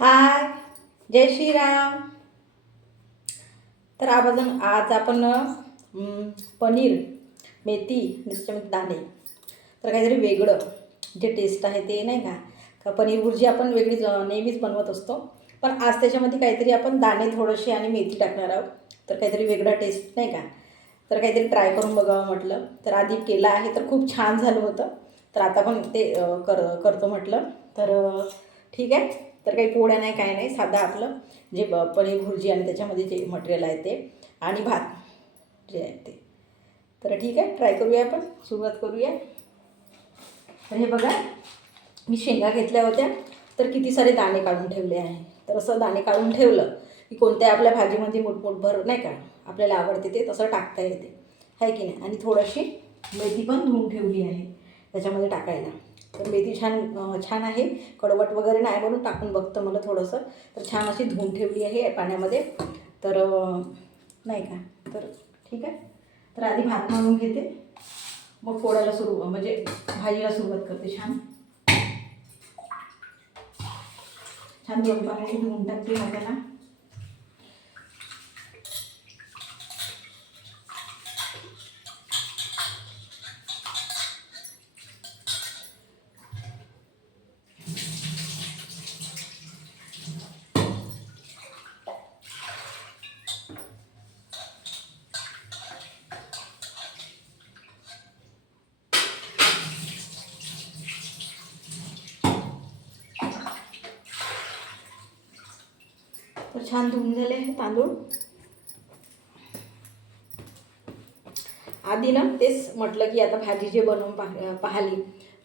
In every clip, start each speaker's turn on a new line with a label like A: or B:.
A: हाय जय श्रीराम. तर आज आज आपण पनीर मेथी त्याच्यामध्ये दाणे. तर काहीतरी वेगळं जे टेस्ट आहे ते नाही का? का पनीर भुर्जी आपण वेगळी नेहमीच बनवत असतो. पण आज त्याच्यामध्ये काहीतरी आपण दाणे थोडेसे आणि मेथी टाकणार आहोत. तर काहीतरी वेगळा टेस्ट नाही का? तर काहीतरी ट्राय करून बघावं म्हटलं. तर आधी केलं आहे तर खूप छान झालं होतं. तर आता पण ते कर करतो म्हटलं. तर ठीक आहे. तर काही पोळ्या नाही काय नाही. साधं आपलं जे ब पनीर भुर्जी आणि त्याच्यामध्ये जे मटेरियल आहे ते आणि भात जे आहे ते. तर ठीक आहे ट्राय करूया आपण. सुरुवात करूया. तर हे बघा मी शेंगा घेतल्या होत्या. तर किती सारे दाणे काढून ठेवले आहे. तर असं दाणे काढून ठेवलं की कोणत्या आपल्या भाजीमध्ये मोठमोठभर नाही का आपल्याला आवडते ते तसं टाकता येते. आहे की नाही? आणि थोडीशी मेथी पण धुवून ठेवली आहे त्याच्यामध्ये टाकायला. तर मेथी छान छान आहे. कडवट वगैरे नाही म्हणून टाकून बघतं मला थोडंसं. तर छान अशी धुवून ठेवली आहे पाण्यामध्ये. तर नाही का? तर ठीक आहे. तर आधी भात मारून घेते. मग फोडायला सुरू म्हणजे भाजीला सुरुवात करते छान. छान दोन पाण्याने धुवून टाकते भाज्याला तर छान धुवून झाले आहे तांदूळ. आधी ना तेच म्हटलं की आता भाजी जे बनवून पाह पाहिली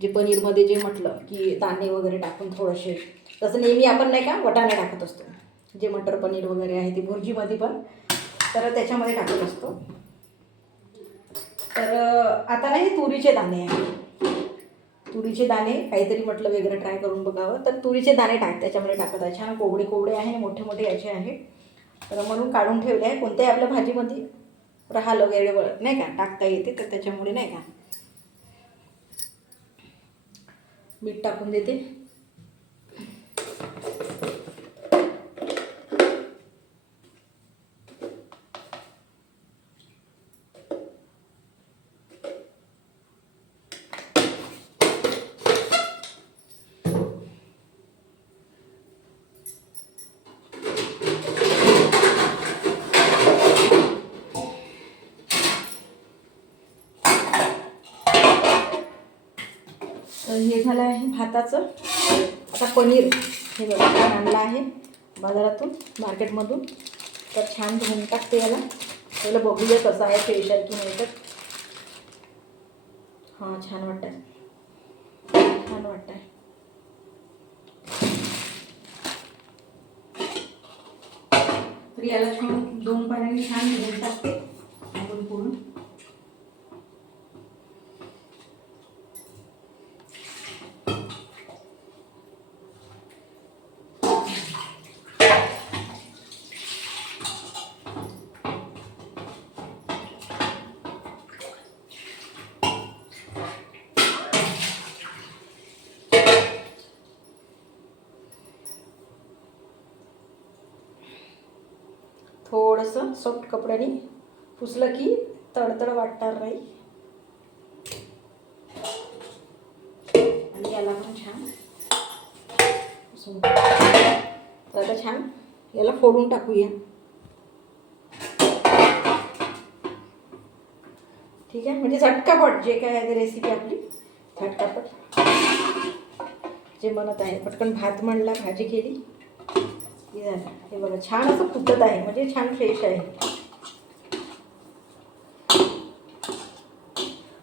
A: जे पनीरमध्ये जे म्हटलं की दाणे वगैरे टाकून थोडेसे तसं नेहमी आपण नाही का वटाणे टाकत असतो. जे मटर पनीर वगैरे आहे ते भुर्जीमध्ये पण तर त्याच्यामध्ये टाकत असतो. तर आता नाही हे तुरीचे दाणे आहे तुरीचे दाणे काहीतरी म्हटलं वेगळं ट्राय करून बघावं. तर तुरीचे दाणे टाक त्याच्यामध्ये टाकत आहे. छान कोवडे कोवडे आहे मोठे मोठे याचे आहे. तर म्हणून काढून ठेवले आहे. कोणत्याही आपल्या भाजीमध्ये राहिलं वगैरे नाही का टाकता येते तर त्याच्यामुळे नाही का. मीठ टाकून देते तर हे झालं आहे भाताचं. आता पनीर हे बघा आणलं आहे बाजारातून मार्केटमधून. तर छान धुवून टाकते याला. त्याला बघूया कसं आहे फ्रेश की नाही तर. हां छान वाटत आहे छान वाटत आहे तर याला छान दोन पाण्याने छान धुवून टाकते. आपण पूर्ण असं सॉफ्ट कपड्याने पुसलं की तडतड वाटणार नाही. आणि याला पण छान. तर आता छान याला फोडून टाकूया. ठीक आहे म्हणजे झटकापट जे काय आहे रेसिपी आपली झटकापट. जे म्हणत आहे पटकन भात म्हणला भाजी केली. हे झालं. हे बघा छान असं फुटत आहे म्हणजे छान फ्रेश आहे.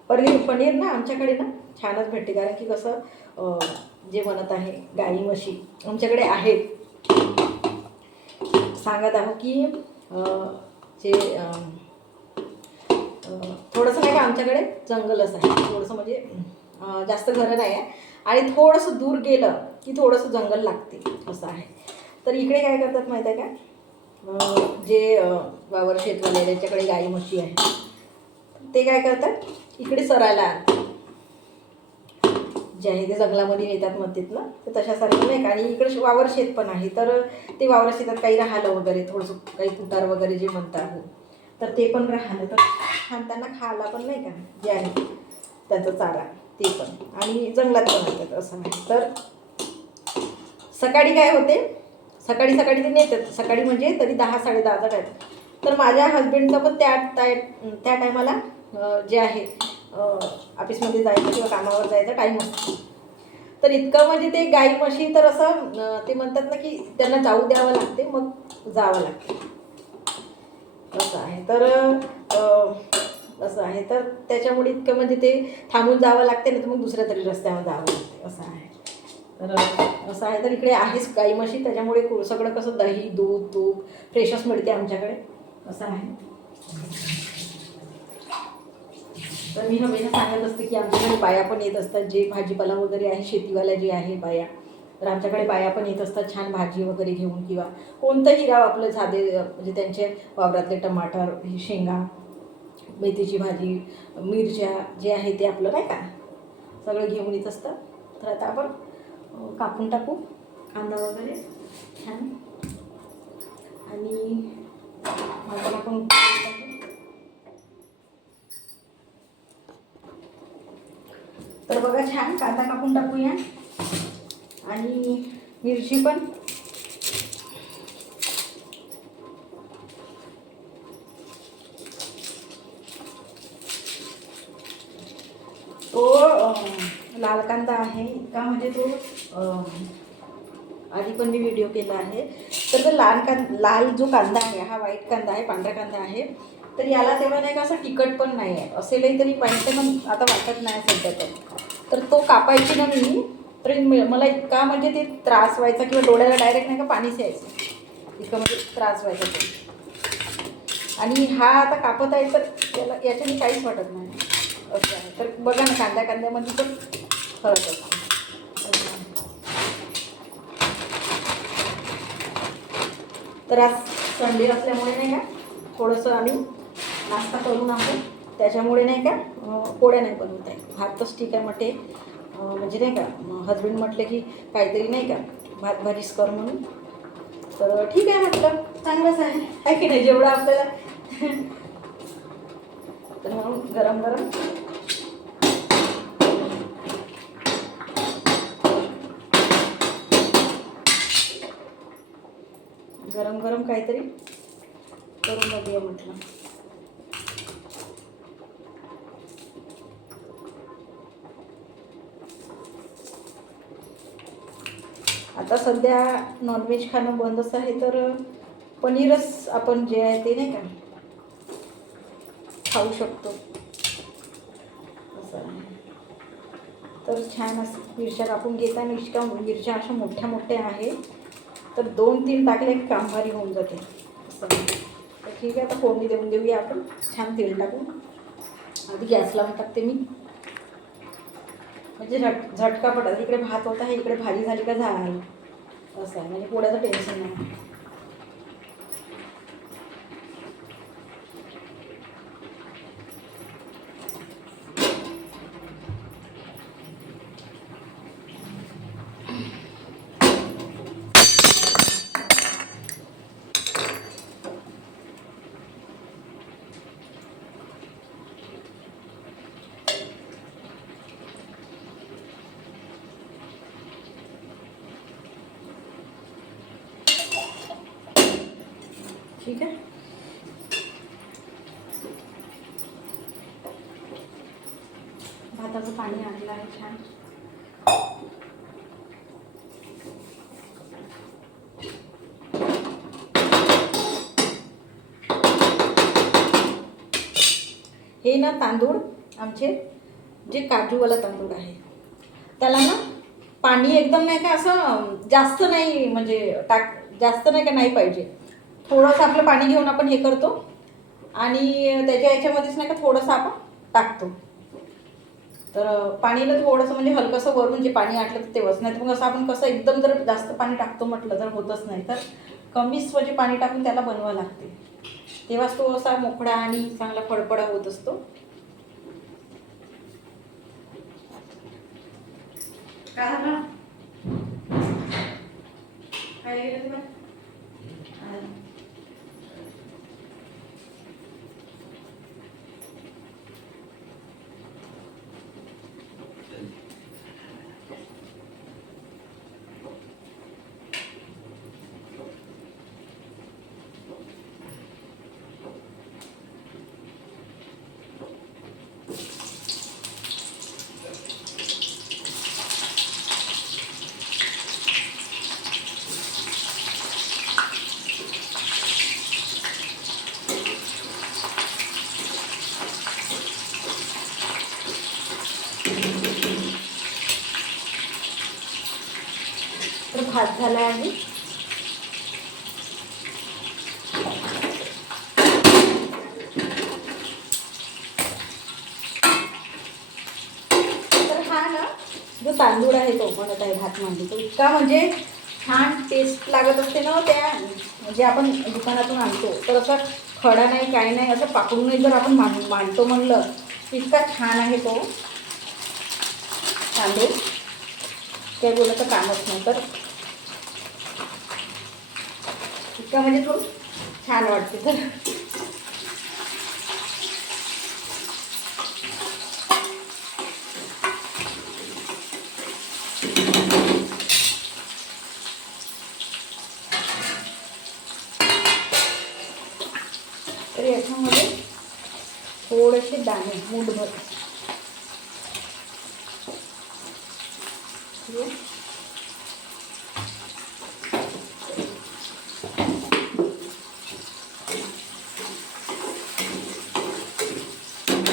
A: पनीर पनीर ना आमच्याकडे ना छानच भेटते कारण की कसं जे म्हणत आहे गाई म्हशी आमच्याकडे आहेत. सांगत आहो की जे थोडंसं नाही का आमच्याकडे जंगलच आहे. थोडंसं म्हणजे जास्त घरं नाही आहे. आणि थोडंसं दूर गेलं की थोडंसं जंगल लागते असं आहे. तर इकडे काय करतात माहीत आहे का? जे वावर शेतवाले त्यांच्याकडे गाई म्हशी आहे. ते काय करतात? इकडे सरायला आणतात. जे आहे ते जंगलामध्ये येतात मध्येतलं तर तशासारखं नाही का? आणि इकडे वावर शेत पण आहे. तर ते वावर शेतात काही राहिलं वगैरे थोडंसं काही कुटार वगैरे जे म्हणतात. तर ते पण राहिलं तर खानताना खायला पण नाही का? जे आहे त्याचा चारा ते पण. आणि जंगलात पण आणतात असं नाही. तर सकाळी काय होते? सकाळी सकाळी ते नेतात. सकाळी म्हणजे तरी दहा साडेदहाचा टाईम तर माझ्या हस्बंडचा पण त्या टाय त्या टायमाला जे आहे ऑफिसमध्ये जायचं किंवा कामावर जायचा टाईम असतो. तर इतकं म्हणजे ते गाई म्हशी तर असं ते म्हणतात ना की त्यांना जाऊ द्यावं लागते मग जावं लागते. असं आहे. तर असं आहे. तर त्याच्यामुळे इतकं म्हणजे ते थांबून जावं लागते ना तर मग दुसऱ्या तरी रस्त्यावर जावं लागते. असं आहे. तर असं आहे तर इकडे आहेच गाई म्हशी त्याच्यामुळे कु- सगळं कसं दही दूध तूप फ्रेशच मिळते आमच्याकडे. असं आहे. तर मी हमेशा सांगत असते की आमच्याकडे बाया पण येत असतात जे भाजीपाला वगैरे आहे शेतीवाल्या जे आहे बाया तर आमच्याकडे बाया पण येत असतात छान भाजी वगैरे घेऊन किंवा कोणतंही राव आपलं साधे म्हणजे त्यांचे वावरातले टमाटर ही शेंगा मेथीची भाजी मिरच्या जे आहे ते आपलं नाही का? सगळं घेऊन येत असतं तर आता आपण कापून टाकू. कांदा वगैरे छान. आणि भाजी आपण टाकू. तर बघा छान कांदा कापून टाकूया. आणि मिरची पण. तो लाल कांदा आहे इतका म्हणजे तो आधी पण मी व्हिडिओ केला आहे. तर तो लाल कां लाल जो कांदा आहे हा व्हाईट कांदा आहे पांढरा कांदा आहे. तर याला तेवढं नाही का असं तिखट पण नाही आहे असेलही तरी पाहिजे पण आता वाटत नाही सध्या तर. तर तो कापायची ना मी तर मला इतका म्हणजे ते त्रास व्हायचा किंवा डोळ्याला डायरेक्ट नाही का पाणीच यायचं. इतकं म्हणजे त्रास व्हायचा तो. आणि हा आता कापत आहे तर याला याच्याने काहीच वाटत नाही. असं आहे. तर बघा ना कांद्या कांद्यामध्ये पण फरक असतो असं आहे. तर आज संडे असल्यामुळे नाही का थोडंसं आम्ही नाश्ता करून आपण त्याच्यामुळे नाही का पोळ्या नाही बनवत आहे भातच ठीक आहे म्हटे म्हणजे नाही का हजबंड म्हटले की काहीतरी नाही का भात भाजीच कर म्हणून. तर ठीक आहे म्हटलं चांगलंच आहे. आहे की नाही जेवढं आपल्याला. तर म्हणून गरम गरम गरम गरम काहीतरी करून बघूया म्हटलं. आता सध्या नॉनव्हेज खाणं बंदच आहे तर पनीरच आपण जे आहे ते नाही का खाऊ शकतो. असं तर छान असं मिरच्या कापून घेता मिरच्या मिरच्या अशा मोठ्या मोठ्या आहे तर दोन तीन टाकले की काम भारी होऊन जाते. असं. तर ठीक आहे आता फोडणी देऊन देऊया आपण. छान तेल टाकून. आधी गॅस लावून टाकते मी. म्हणजे झट झटका पडत. इकडे भात होता हे इकडे भाजी झाली का झालं असं आहे. म्हणजे पोळ्याचं टेन्शन नाही. ठीक आहे. भाताचं पाणी आणलं आहे छान. हे ना तांदूळ आमचे जे काजूवाला तांदूळ आहे. त्याला ना पाणी एकदम नाही का असं जास्त नाही म्हणजे टाक जास्त नाही का नाही पाहिजे. थोडंसं आपलं पाणी घेऊन आपण हे करतो. आणि त्याच्या याच्यामध्येच नाही का थोडंसं आपण टाकतो. तर पाणीला थोडंसं म्हणजे हलकंसं वरून जे पाणी आटलं तर तेव्हाच नाही तर मग असं आपण कसं एकदम जर जास्त पाणी टाकतो म्हटलं तर होतच नाही. तर कमीच म्हणजे पाणी टाकून त्याला बनवावं लागते. तेव्हाच तो असा मोकळा आणि चांगला फडफडा होत असतो. काय झाला आहे. तर हा ना जो तांदूळ आहे तो बनत आहे भात मांडी तो इतका म्हणजे छान टेस्ट लागत असते ना हो त्या. म्हणजे आपण दुकानातून आणतो. तर असं खडा नाही काय नाही असं पाकडून नाही जर आपण मांड मांडतो म्हणलं इतका छान आहे तो तांदूळ. काही बोलायचं कामच नाही. तर इतका म्हणजे थोडं छान वाटते तर तर याच्यामध्ये थोडेसे दाणे मूठभर ठीक आहे?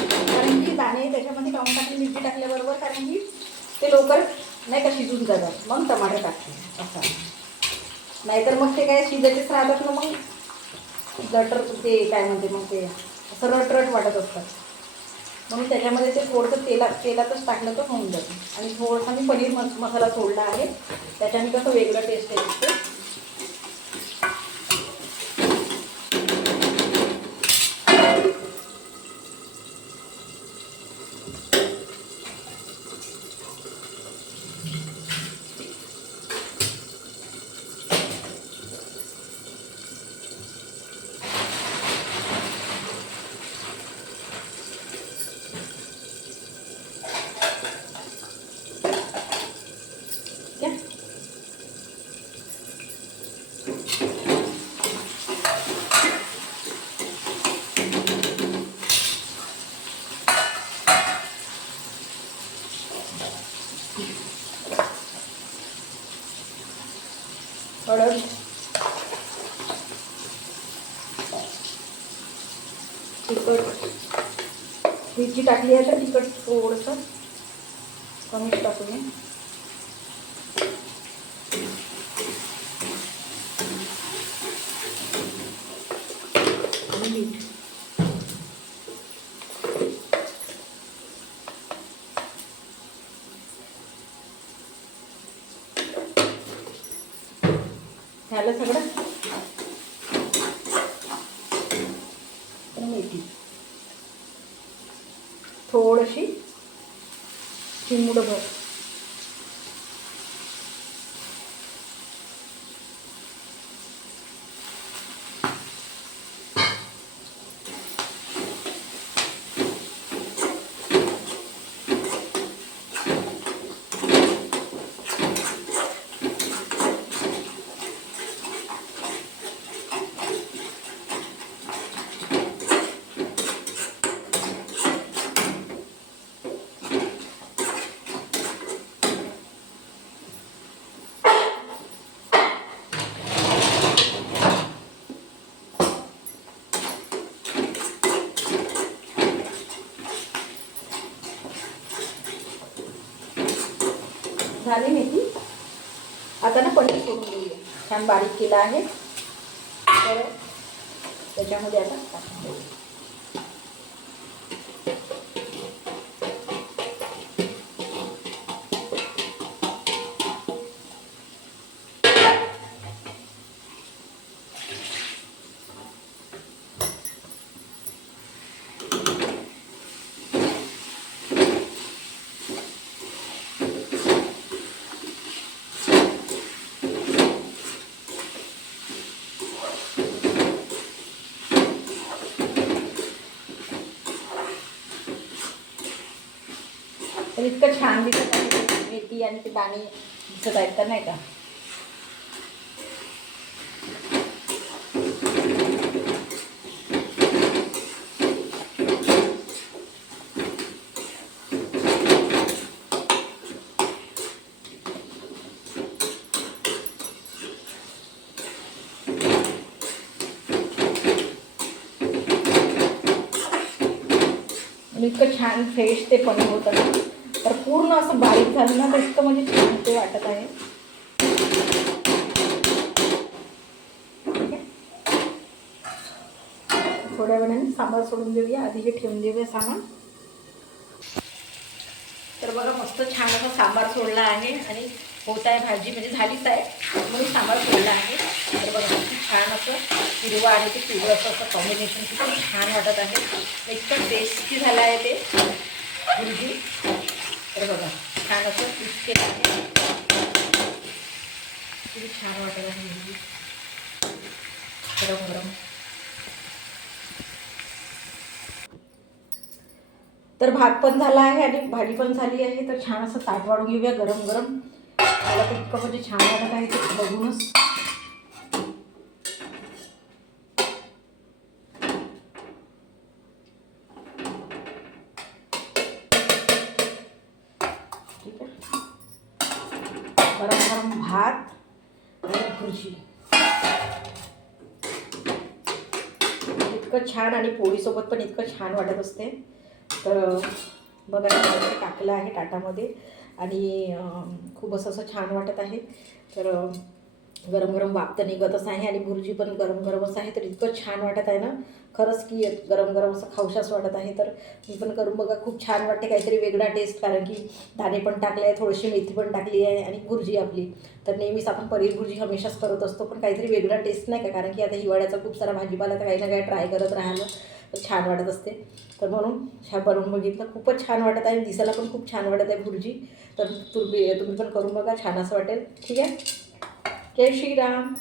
A: कारण की दाणे त्याच्यामध्ये काढून टाकले मिरची टाकल्याबरोबर कारण की ते लवकर नाही का शिजून जातात मग टमाटे टाकते असं नाहीतर मग ते काय शिजायचेच राहतात ना मग. लटर ते काय म्हणते मग ते असं रटरट वाटत असतात म्हणून त्याच्यामध्ये ते थोडंसं तेला तेलातच टाकलं तर होऊन जातं. आणि थोडंसं मी पनीर मस मसाला सोडला आहे. त्याच्याने कसं वेगळं टेस्ट येते ठीक आहे हळद तिखट मिरची टाकली आहे तर तिखट थोडंसं कमीच टाकू मी आणि मीठ झालं सगळं तर मेथी थोडीशी चिमूटभर झाली मेथी आता ना पनीर सोडून देऊया. छान बारीक केलं आहे. तर त्याच्यामध्ये आता टाकून इतकं छान दिसत आहे मेथी आणि ते दाणे दिसत आहेत का नाही का? इतकं छान फ्रेश ते पनीर होतं. ना पूर्ण असं बारीक झालं ना तर इतकं म्हणजे छान ते वाटत आहे. थोड्या वेळाने सांबार सोडून देऊया. आधी हे ठेवून देऊया सामान. तर बघा मस्त छान असा सांबार सोडला आहे आणि होत आहे भाजी म्हणजे झालीच आहे. म्हणून सांबार सोडला आहे. तर बघा किती छान असं हिरवा आणि ते पिवळं असं असं कॉम्बिनेशन किती छान वाटत आहे. इतकं टेस्टी झालं आहे ते. भुर्जी तर बघा छान असं मिक्स केलं आहे किती छान वाटत पाहिजे गरम गरम तर भात पण झाला आहे आणि भाजी पण झाली आहे. तर छान असं ताट वाढून घेऊया गरम गरम मला तर इतकं म्हणजे छान वाटत आहे ते बघूनच. छान आणि पोळीसोबत पण इतकं छान वाटत असते. तर बघा टाकलं आहे टाटामध्ये. आणि खूप असं असं छान वाटत आहे. तर गरम गरम वाफ तर निघतच आहे आणि भुर्जी पण गरम गरमच आहे तर इतकं छान वाटत आहे ना. खरंच की गरम गरम असं खाऊशाच वाटत आहे तर मी पण करून बघा खूप छान वाटते काहीतरी वेगळा टेस्ट कारण की दाणे पण टाकले आहे थोडीशी मेथी पण टाकली आहे आणि भुर्जी आपली. तर नेहमीच आपण पनीर भुर्जी हमेशाच करत असतो पण काहीतरी वेगळा टेस्ट नाही का? कारण की आता हिवाळ्याचा खूप सारा भाजीपाला तर काही ना काही ट्राय करत राहिलं तर छान वाटत असते. तर म्हणून ह्या बनवून बघितलं खूपच छान वाटत आहे आणि दिसायला पण खूप छान वाटत आहे भुर्जी. तर तुम्ही तुम्ही पण करून बघा छान असं वाटेल. ठीक आहे? जय श्रीराम